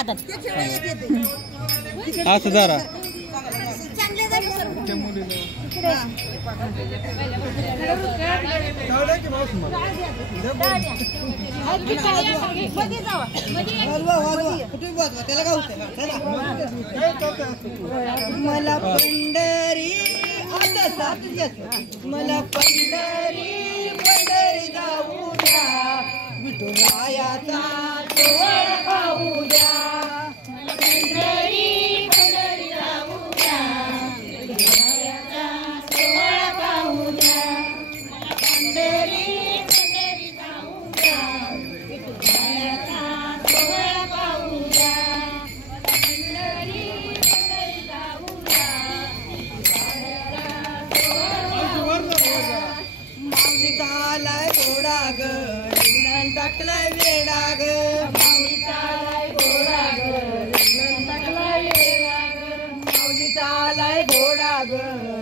खातात असं जरा मला पंढरी मला पंढरी पंढरी जाऊ द्या विठुरायाचा सोहळा पाहू द्या पंढरी पंढरी जाऊ द्या विठुरायाचा सोहळा पाहू द्या पंढरी पंढरी जाऊ द्या विठुरायाचा सोहळा पाहू द्या पंढरी पंढरी जाऊ द्या माऊली झालाय घोडा ग रिंगण टाकलाय वेडा ग माऊली झालाय घोडा ग रिंगण टाकलाय वेडा ग माऊली झालाय घोडा ग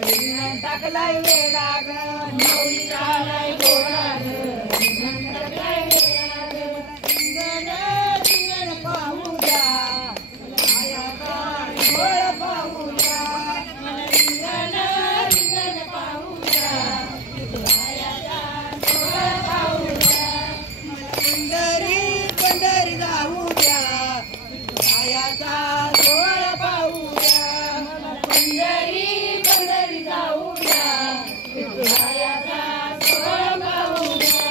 रिंगण टाकलाय वेडा ग माऊली झालाय घोडा ग रिंगण टाकलाय वेडा ग रिंगण रिंगण पाहू द्या आयाचा घोडा पाहू द्या रिंगण रिंगण पाहू द्या पंढरी पंढरी जाऊ द्या विठुरायाचा सोहळा पाहू द्या पंढरी पंढरी जाऊ द्या विठुरायाचा सोहळा पाहू द्या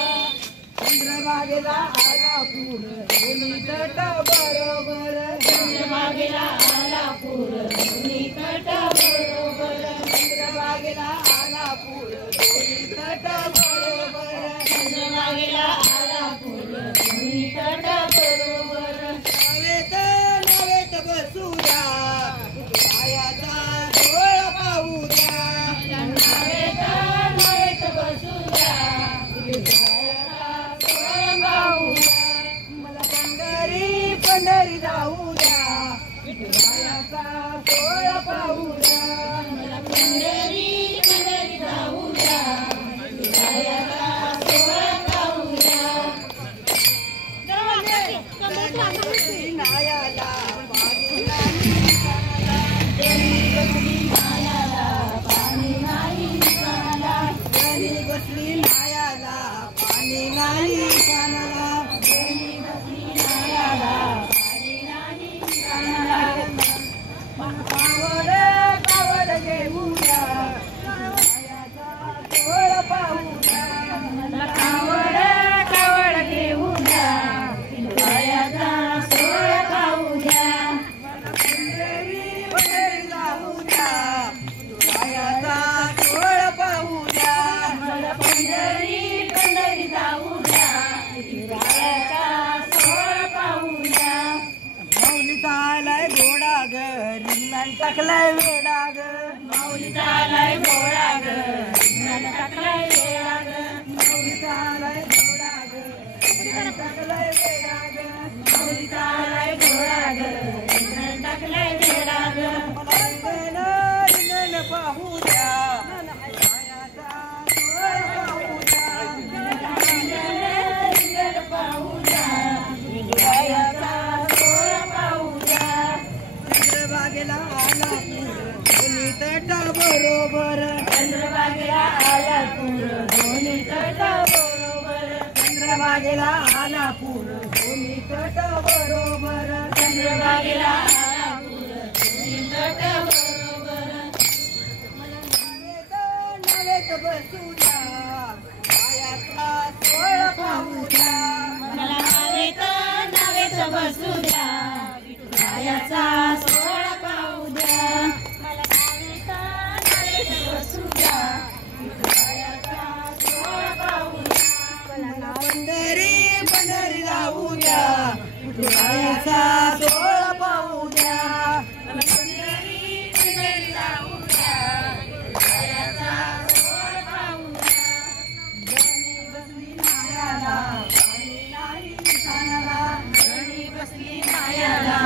चंद्रभागेला आला पूर दोन्ही तट बरोबर चंद्रभागेला आला पूर दोन्ही तट बरोबर चंद्रभागेला आला पूर दोन्ही तट बरोबर चंद्रभागेला आला पूर दोन्ही तट बरोबर नवेत नवेत बसू द्या विठुरायाचा सोहळा पाहू द्या नवेत नवेत बसू द्या विठुरायाचा सोहळा पाहू द्या मला पंढरी पंढरी जाऊ द्या विठुरायाचा सोहळा पाहू द्या मला पंढरी पंढरी जाऊ द्या विठुरायाचा सोहळा पाहू द्या नायाला पाणी नाही कानाला गणी बसली नायाला पाणी नाही कानाला गणी बसली नायाला पाणी नाही कानाला कावड कावड घेऊ द्या नायाचा सोहळा पाहू द्या कावड कावड घेऊ द्या नायाचा सोहळा पाहू द्या पंढरी पंढरी जाऊ द्या नायाचा सोहळा पाहू द्या पंढरी पंढरी जाऊ द्या नायाचा सोहळा पाहू द्या माऊली झालाय घोडा ग रिंगण टाकलाय वेडा ग माऊली झालाय घोडा ग रिंगण टाकलाय वेडा ग माऊली झालाय घोडा ग रिंगण टाकलाय वेडा ग माऊली झालाय घोडा ग रिंगण टाकलाय वेडा ग रिंगण रिंगण पाहू द्या नायाचा सोहळा पाहू द्या रिंगण रिंगण पाहू द्या विठुरायाचा सोहळा पाहू द्या चंद्रभागेला आला पूर दोन्ही तट बरोबर चंद्रभागेला आला पूर दोन्ही तट बरोबर चंद्रभागेला आला पूर दोन्ही तट बरोबर चंद्रभागेला आला पूर दोन्ही तट बरोबर मला नवेत नवेत बसू द्या नायाचा सोहळा पाहू द्या मला नवेत नवेत बसू द्या विठुरायाचा सोहळा पाहू द्या मला नवेत नवेत बसू द्या विठुरायाचा सोहळा पाहू द्या मला पंढरी पंढरी जाऊ द्या विठुरायाचा सोहळा पाहू द्या मला पंढरी पंढरी जाऊ द्या विठुरायाचा सोहळा पाहू द्या गणी बसली नायाला पाणी नाही कानाला गणी बसली नायाला